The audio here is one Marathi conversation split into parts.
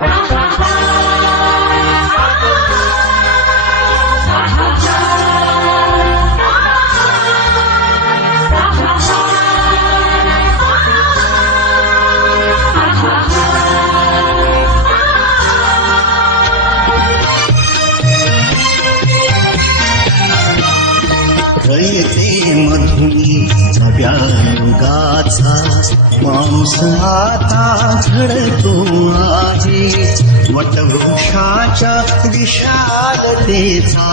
रयते मधुनी नव्या युगाचा माणूस आता घडतो आहे. वटवृक्षाच्या विशालतेचा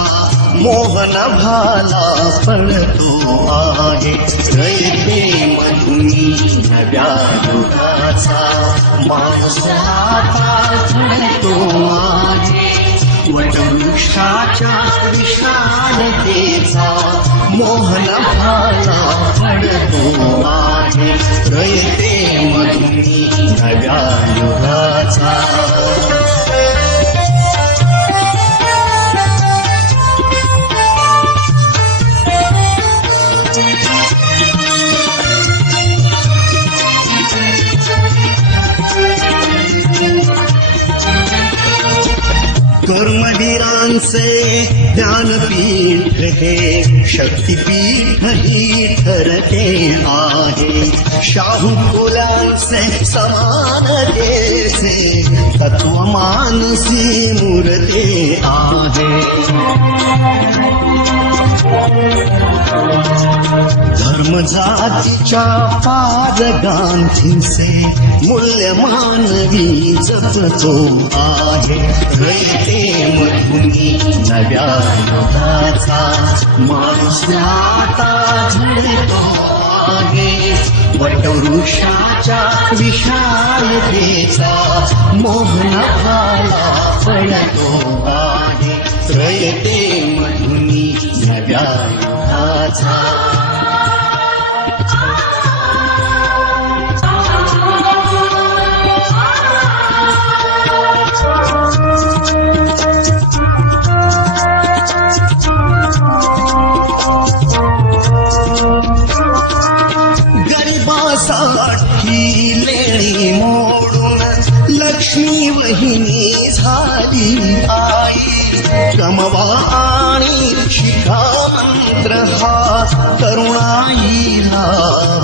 मोहन भाला पडतो आहे. रयते मधुनी नव्या युगाचा माणूस आता घडतो आहे. वटवृक्षाच्या विशालतेचा मोहन भाला पडतो आहे. रयते मधुनी नव्या युगाचा. कर्मवीरांचे ज्ञानपीठ हे शक्तिपीठ ही ठरते आहे. शाहू फुलांचे समानतेचे तत्व मानसी मूर्ती आहे. धर्म जातीच्या पारगांधींचे मूल्य मानवी जपतो आहे. रयते मधुनी नव्या युगाचा माणूस आता झळतो आहे. वटवृक्षाच्या विशालतेचा मोहन भाला पडतो आहे. रयते मधुनी नव्या युगाचा. गरिबासाठी लेणी मोडून लक्ष्मी वहिनी झाली आई. कमवा आणि शिका मंत्र हा तरुणाईला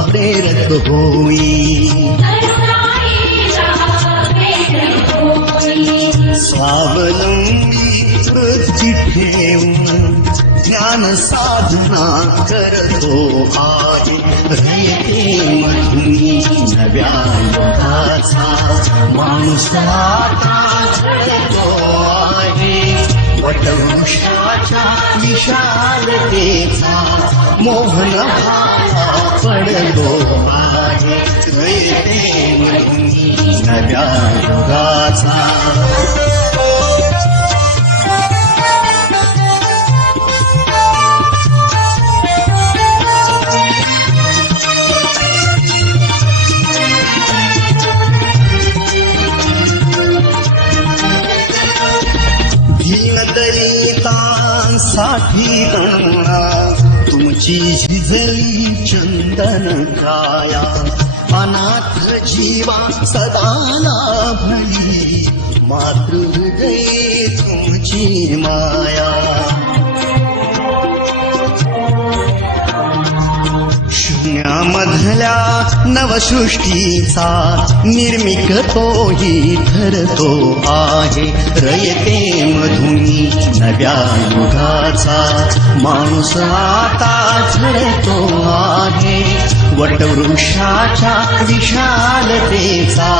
प्रेरक होई. स्वावलंबी वृत्ती ठेवून ज्ञान साधना करतो आहे. रयते मधुनी नव्या युगाचा माणूस आता झळतो आहे. वटवृक्षाच्या विशालतेचा मोहन भाला पडतो आहे. रयते मधुनी नव्या युगाचा. साठी गणना तुमची झिजली चंदन काया. अनाथ जीवा सदा लाभली मातृहृदयी तुमची माया. शून्यामधल्या नवसृष्टीचा निर्मिक तोही ठरतो आहे. रयते मधुनी नव्या युगाचा माणूस आता झळतो आहे. वटवृक्षाच्या विशालतेचा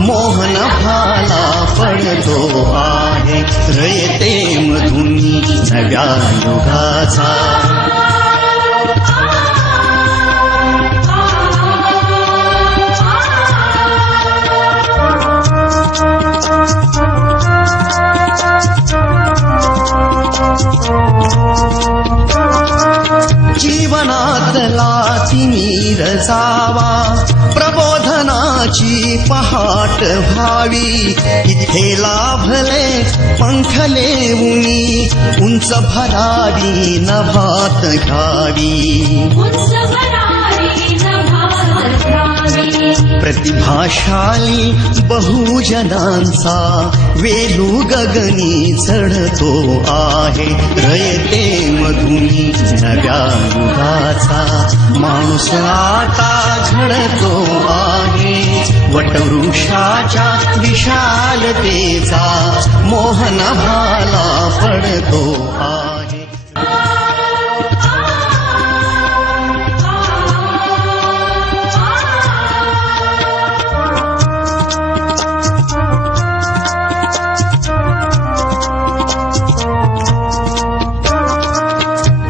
मोहन भाला पडतो आहे. रयते मधुनी नव्या युगाचा. जीवनातला तिमिर जावा प्रबोधनाची पहाट व्हावी. इथे लाभले पंखले उनी उंच भरारी नभात घ्यावी. प्रतिभाशाली बहुजनांचा वेलू गगनी चढतो आहे. रयते मधुनी नव्या युगाचा माणूस आता घडतो आहे. वटवृक्षाच्या विशालतेचा मोहन भाला पडतो आहे.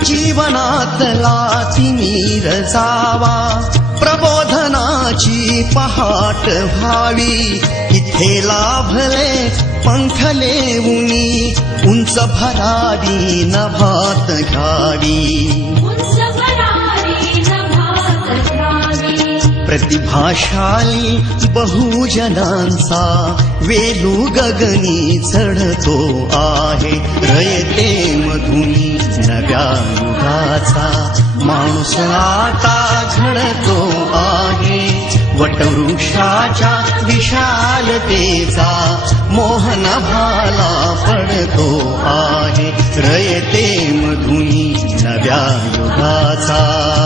जीवनातला तिमिर जावा, प्रबोधनाची पहाट व्हावी. इथे लाभले पंखले उनी, उंच भरारी नभात घ्यावी. प्रतिभाशाली बहुजनांचा वेलू गगनी चढतो आहे. रयते मधुनी नव्या युगाचा माणूस आता घडतो आहे. वटवृक्षाच्या विशालतेचा मोहन भाला पडतो आहे. रयते मधुनी नव्या युगाचा.